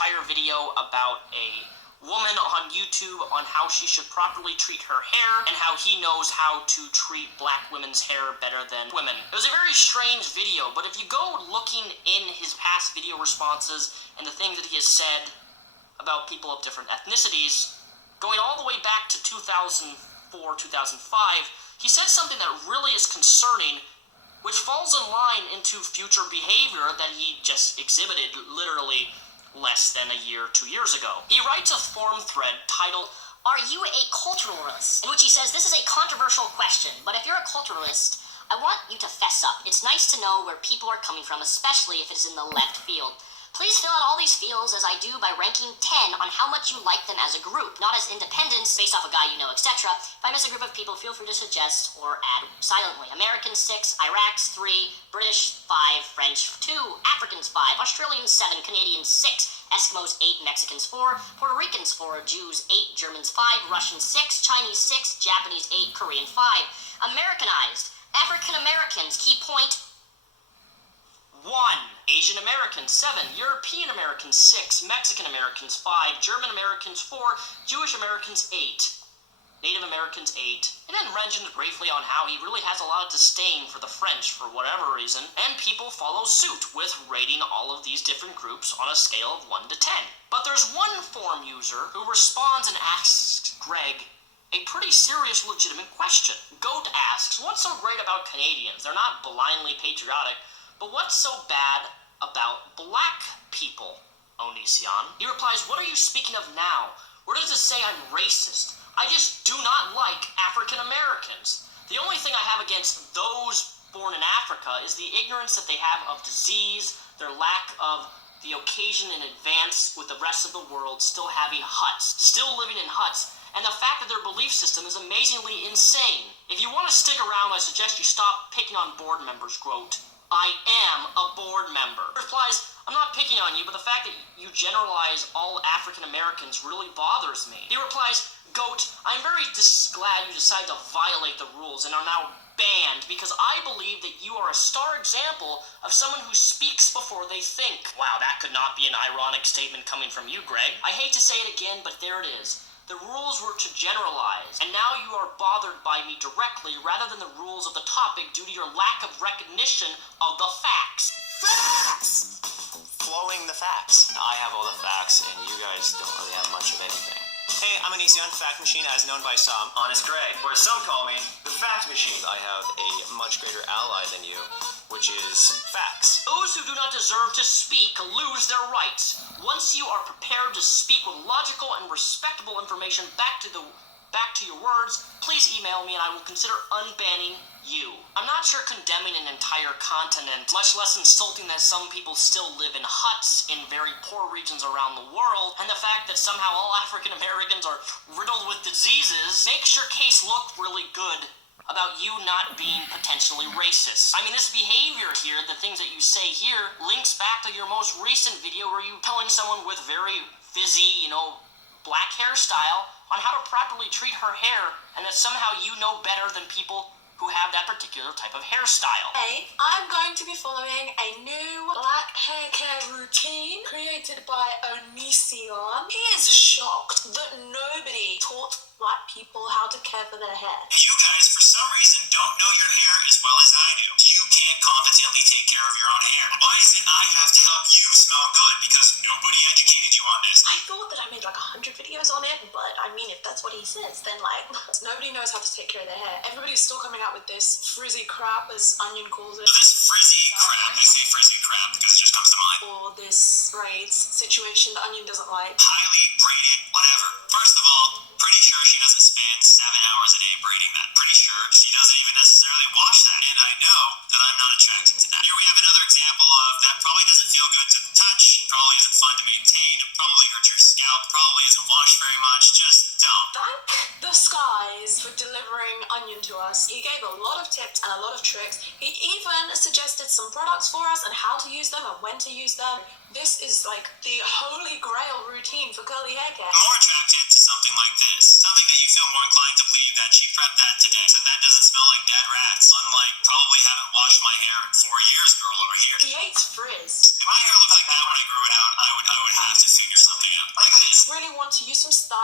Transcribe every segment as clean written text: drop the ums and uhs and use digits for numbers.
entire video about a woman on YouTube on how she should properly treat her hair and how he knows how to treat black women's hair better than women. It was a very strange video, but if you go looking in his past video responses and the things that he has said about people of different ethnicities, going all the way back to 2004, 2005, he said something that really is concerning, which falls in line into future behavior that he just exhibited literally less than a year, 2 years ago. He writes a forum thread titled, "Are you a culturalist?" in which he says, "This is a controversial question, but if you're a culturalist, I want you to fess up. It's nice to know where people are coming from, especially if it's in the left field. Please fill out all these fields as I do by ranking 10 on how much you like them as a group, not as independents based off a guy you know, etc. If I miss a group of people, feel free to suggest or add silently. Americans 6, Iraqs 3, British 5, French 2, Africans 5, Australians 7, Canadians 6, Eskimos 8, Mexicans 4, Puerto Ricans 4, Jews 8, Germans 5, Russians 6, Chinese 6, Japanese 8, Korean 5. Americanized, African Americans, key point 1, Asian Americans 7, European Americans 6, Mexican Americans 5, German Americans 4, Jewish Americans 8, Native Americans 8, and then mentions briefly on how he really has a lot of disdain for the French for whatever reason, and people follow suit with rating all of these different groups on a scale of 1 to 10. But there's one forum user who responds and asks Greg a pretty serious, legitimate question. Goat asks, what's so great about Canadians? They're not blindly patriotic, but what's so bad about black people, Onision? He replies, what are you speaking of now? Where does it say I'm racist? I just do not like African Americans. The only thing I have against those born in Africa is the ignorance that they have of disease, their lack of the occasion in advance with the rest of the world still having huts, still living in huts, and the fact that their belief system is amazingly insane. If you want to stick around, I suggest you stop picking on board members, Grote. I am a board member. He replies, I'm not picking on you, but the fact that you generalize all African Americans really bothers me. He replies, Goat, I'm very glad you decided to violate the rules and are now banned because I believe that you are a star example of someone who speaks before they think. Wow, that could not be an ironic statement coming from you, Greg. I hate to say it again, but there it is. The rules were to generalize, and now you are bothered by me directly rather than the rules of the topic due to your lack of recognition of the facts. Facts! Flowing the facts. I have all the facts, and you guys don't really have much of anything. Hey, I'm Onision, Fact Machine, as known by some. Honest Greg, or as some call me, the Fact Machine. I have a much greater ally than you, which is facts. Those who do not deserve to speak lose their rights. Once you are prepared to speak with logical and respectable information back to your words, please email me and I will consider unbanning you. I'm not sure condemning an entire continent, much less insulting that some people still live in huts in very poor regions around the world, and the fact that somehow all African Americans are riddled with diseases makes your case look really good about you not being potentially racist. I mean, this behavior here, the things that you say here, links back to your most recent video where you telling someone with very fizzy, black hairstyle on how to properly treat her hair, and that somehow you know better than people who have that particular type of hairstyle. Hey, I'm going to be following a new black hair care routine created by Onision. He is shocked that nobody taught black people how to care for their hair. You guys, for some reason, don't know your hair as well as I do. You can't competently take care of your own hair. Why is it I have to help you smell good because nobody educated you on this? I thought that I made like 100 videos on it, but I mean, if that's what he says, then nobody knows how to take care of their hair. Everybody's still coming out with this frizzy crap, as Onion calls it. This frizzy crap, I say frizzy crap because it just comes to mind. Or this braids situation that Onion doesn't like. Highly braided, whatever. First of all, pretty sure she doesn't spend 7 hours a day braiding that. Pretty sure she doesn't even necessarily wash that. And I know that I'm not attracted to that. Here we have another example of that probably doesn't feel good to the touch, probably isn't fun to maintain, it probably hurts your scalp, probably isn't washed very much, just don't. Thank the skies for delivering Onion to us. He gave a lot of tips and a lot of tricks. He even suggested some products for us and how to use them and when to use them. This is like the holy grail routine for curly hair care. More attracted to something like this. Something that you feel more inclined to believe that she prepped that today. And that doesn't smell like dead rats. Unlike probably haven't washed my hair in 4 years girl over here. He hates frizz. If my hair looked like that when I grew it out, I would have to figure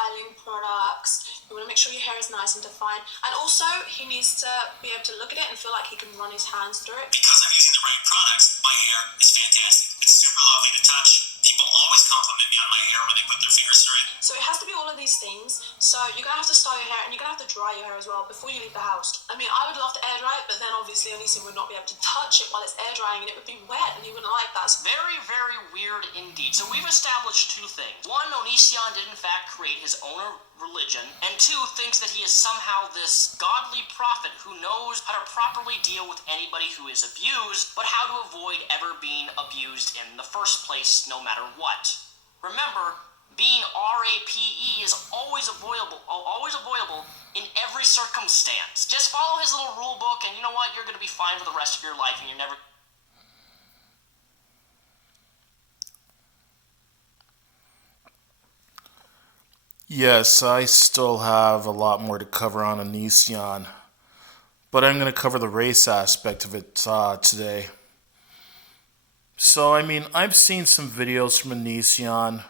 styling products. You want to make sure your hair is nice and defined. And also, he needs to be able to look at it and feel like he can run his hands through it. Because I'm using the right products, my hair is fantastic. It's super lovely to touch. People always compliment me on my hair when they put their fingers through it. So it has to be all of these things. So you're going to have to style your hair and you're going to have to dry your hair as well before you leave the house. I mean, I would love to air dry it, but then obviously Onision would not be able to touch it while it's air drying and it would be wet and you wouldn't like that. So Very, very weird indeed. So we've established two things. One, Onision did in fact create his own religion, and two, thinks that he is somehow this godly prophet who knows how to properly deal with anybody who is abused, but how to avoid ever being abused in the first place, no matter what. Remember, being RAPE is always avoidable in every circumstance. Just follow his little rule book, and you know what? You're going to be fine for the rest of your life, and you're never... Yes, I still have a lot more to cover on Onision, but I'm going to cover the race aspect of it today. So, I mean, I've seen some videos from Onision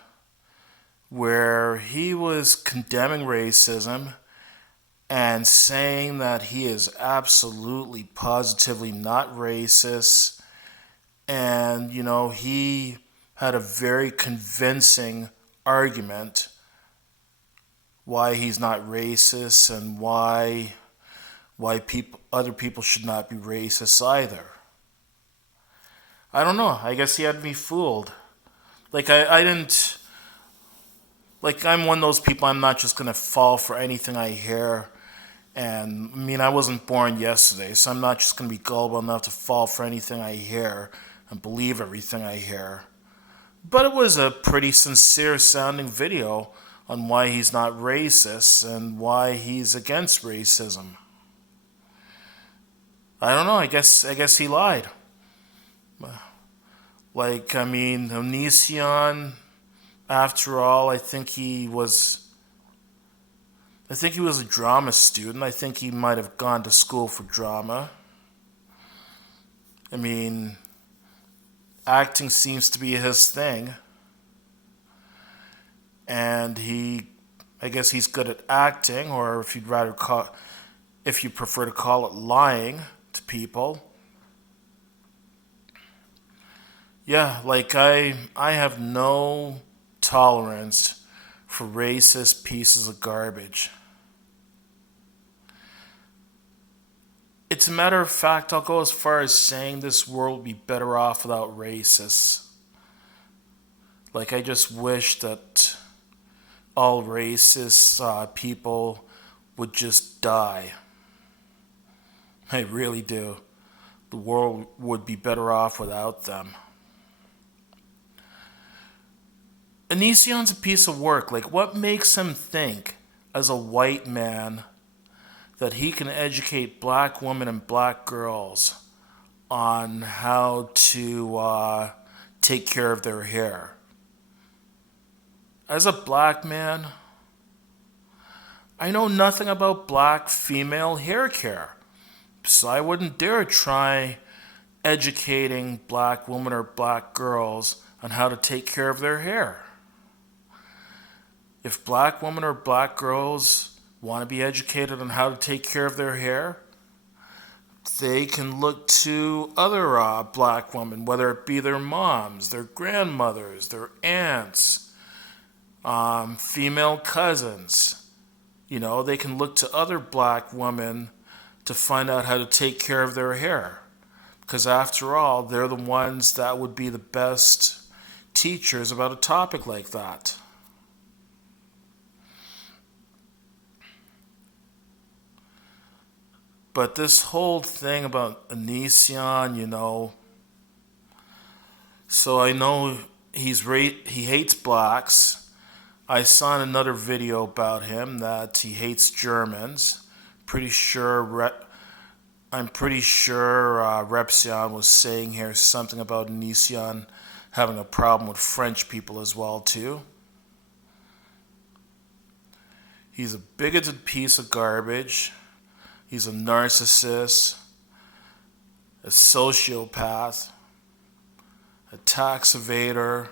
where he was condemning racism and saying that he is absolutely, positively not racist. And, you know, he had a very convincing argument why he's not racist and why other people should not be racist either. I don't know. I guess he had me fooled. Like, I didn't... Like, I'm one of those people, I'm not just going to fall for anything I hear. And, I mean, I wasn't born yesterday, so I'm not just going to be gullible enough to fall for anything I hear and believe everything I hear. But it was a pretty sincere-sounding video on why he's not racist and why he's against racism. I don't know, I guess he lied. Like, I mean, Onision, after all, I think he was a drama student. I think he might have gone to school for drama. I mean, acting seems to be his thing. And I guess he's good at acting, or if you prefer to call it lying to people. Yeah, like I have no tolerance for racist pieces of garbage. It's a matter of fact, I'll go as far as saying this world would be better off without racists. Like, I just wish that all racist people would just die. I really do. The world would be better off without them. Onision's a piece of work. Like, what makes him think, as a white man, that he can educate black women and black girls on how to take care of their hair? As a black man, I know nothing about black female hair care, so I wouldn't dare try educating black women or black girls on how to take care of their hair. If black women or black girls want to be educated on how to take care of their hair, they can look to other black women, whether it be their moms, their grandmothers, their aunts, female cousins. You know, they can look to other black women to find out how to take care of their hair. Because after all, they're the ones that would be the best teachers about a topic like that. But this whole thing about Onision, you know, so I know he hates blacks. I saw in another video about him that he hates Germans. I'm pretty sure Repsion was saying here something about Onision having a problem with French people as well too. He's a bigoted piece of garbage. He's a narcissist, a sociopath, a tax evader.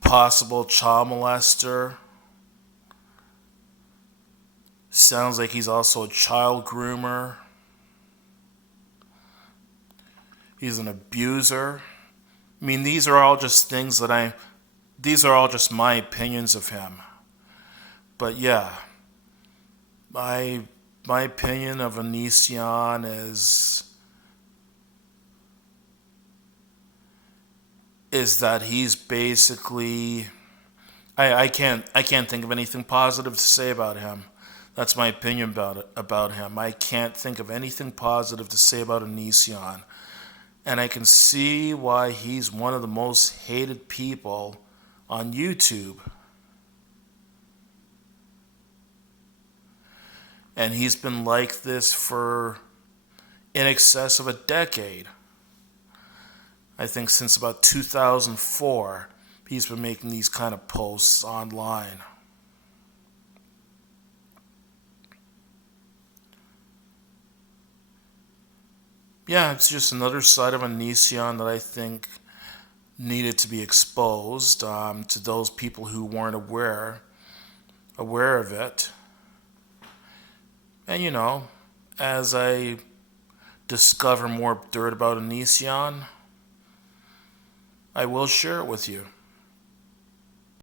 possible child molester. Sounds like he's also a child groomer. He's an abuser. I mean, these are all just my opinions of him. But yeah, my opinion of Onision is that he's basically, I can't think of anything positive to say about him. That's my opinion about him. I can't think of anything positive to say about Onision. And I can see why he's one of the most hated people on YouTube. And he's been like this for in excess of a decade. I think since about 2004, he's been making these kind of posts online. Yeah, it's just another side of Onision that I think needed to be exposed to those people who weren't aware of it. And as I discover more dirt about Onision, I will share it with you.